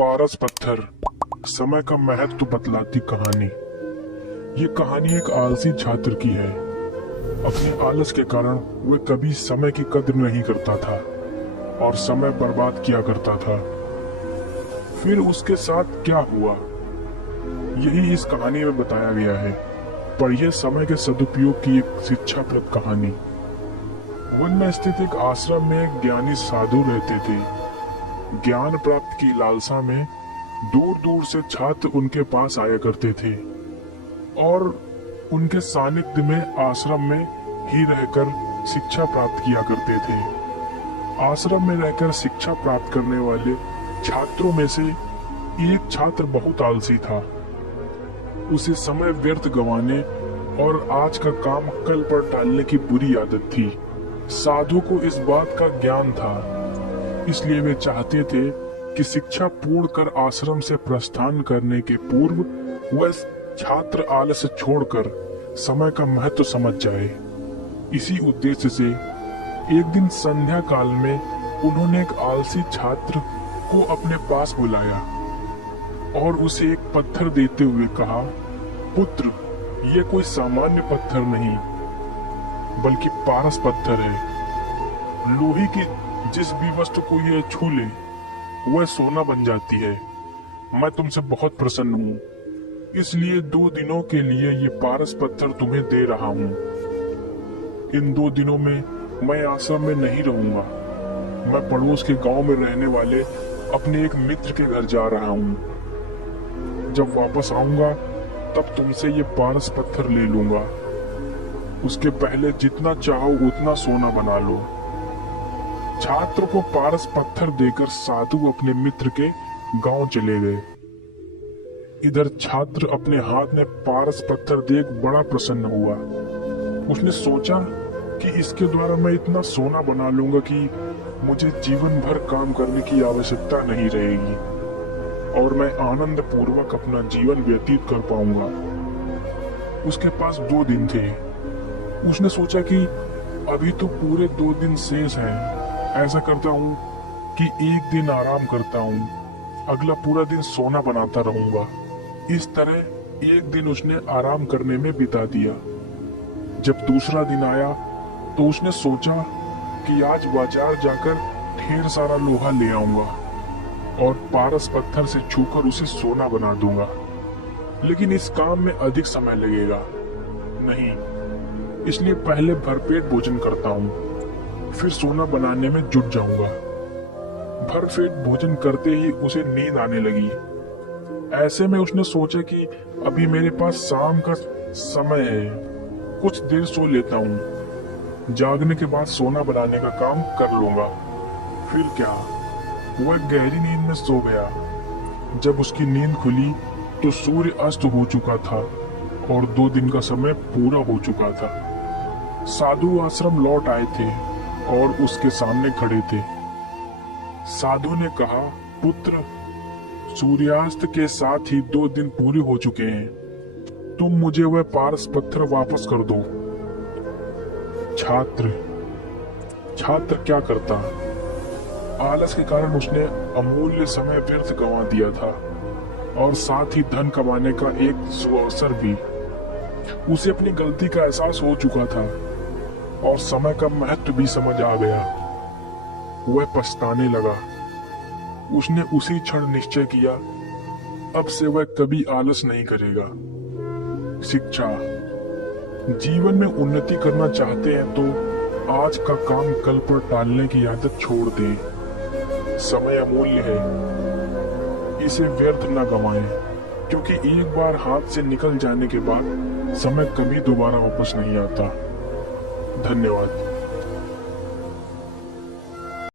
पारस पत्थर, समय का महत्व बतलाती कहानी। ये कहानी एक आलसी छात्र की है। अपने आलस के कारण वह कभी समय की कद्र नहीं करता था और समय बर्बाद किया करता था। फिर उसके साथ क्या हुआ, यही इस कहानी में बताया गया है। पढ़िए समय के सदुपयोग की एक शिक्षाप्रद कहानी। वन में स्थित एक आश्रम में एक ज्ञानी साधु रहते थे। ज्ञान प्राप्त की लालसा में दूर दूर से छात्र उनके पास आया करते थे और उनके सानिध्य में आश्रम में ही रहकर शिक्षा प्राप्त किया करते थे। आश्रम में रहकर शिक्षा प्राप्त करने वाले छात्रों में से एक छात्र बहुत आलसी था। उसे समय व्यर्थ गंवाने और आज का काम कल पर टालने की बुरी आदत थी। साधु को इस बात का ज्ञान था, इसलिए वे चाहते थे कि शिक्षा पूर्ण कर आश्रम से प्रस्थान करने के पूर्व वह छात्र आलस्य छोड़कर समय का महत्व समझ जाए। इसी उद्देश्य से एक दिन संध्या काल में उन्होंने एक आलसी छात्र को अपने पास बुलाया और उसे एक पत्थर देते हुए कहा, पुत्र, ये कोई सामान्य पत्थर नहीं बल्कि पारस पत्थर है। लोहे की जिस भी वस्तु को यह छू ले वह सोना बन जाती है। मैं तुमसे बहुत प्रसन्न हूँ, इसलिए 2 दिनों के लिए ये पारस पत्थर तुम्हें दे रहा हूँ। इन 2 दिनों में मैं आश्रम में नहीं रहूंगा। मैं पड़ोस के गांव में रहने वाले अपने एक मित्र के घर जा रहा हूँ। जब वापस आऊंगा तब तुमसे ये पारस पत्थर ले लूंगा। उसके पहले जितना चाहो उतना सोना बना लो। छात्र को पारस पत्थर देकर साधु अपने मित्र के गांव चले गए। इधर छात्र अपने हाथ में पारस पत्थर देख बड़ा प्रसन्न हुआ। उसने सोचा कि इसके द्वारा मैं इतना सोना बना लूंगा कि मुझे जीवन भर काम करने की आवश्यकता नहीं रहेगी और मैं आनंद पूर्वक अपना जीवन व्यतीत कर पाऊंगा। उसके पास 2 दिन थे। उसने सोचा कि अभी तो पूरे 2 दिन शेष हैं। ऐसा करता हूँ कि एक दिन आराम करता हूँ, अगला पूरा दिन सोना बनाता रहूंगा। इस तरह एक दिन उसने आराम करने में बिता दिया। जब दूसरा दिन आया तो उसने सोचा कि आज बाजार जाकर ढेर सारा लोहा ले आऊंगा और पारस पत्थर से छूकर उसे सोना बना दूंगा। लेकिन इस काम में अधिक समय लगेगा नहीं, इसलिए पहले भरपेट भोजन करता हूँ, फिर सोना बनाने में जुट जाऊंगा। भरपेट भोजन करते ही उसे नींद आने लगी। ऐसे में उसने सोचा कि अभी मेरे पास शाम का समय है, कुछ देर सो लेता हूँ, जागने के बाद सोना बनाने का काम कर लूंगा। फिर क्या, वह गहरी नींद में सो गया। जब उसकी नींद खुली तो सूर्य अस्त हो चुका था और 2 दिन का समय पूरा हो चुका था। साधु आश्रम लौट आए थे और उसके सामने खड़े थे। साधु ने कहा, पुत्र, सूर्यास्त के साथ ही 2 दिन पूरे हो चुके हैं। तुम मुझे वह पारस पत्थर वापस कर दो। छात्र क्या करता। आलस के कारण उसने अमूल्य समय व्यर्थ गंवा दिया था और साथ ही धन कमाने का एक सुअवसर भी। उसे अपनी गलती का एहसास हो चुका था और समय का महत्व भी समझ आ गया। वह पछताने लगा। उसने उसी क्षण निश्चय किया, अब से वह कभी आलस नहीं करेगा। शिक्षा। जीवन में उन्नति करना चाहते हैं तो आज का काम कल पर टालने की आदत छोड़ दें। समय अमूल्य है, इसे व्यर्थ न गंवाएं, क्योंकि एक बार हाथ से निकल जाने के बाद समय कभी दोबारा वापस नहीं आता। धन्यवाद।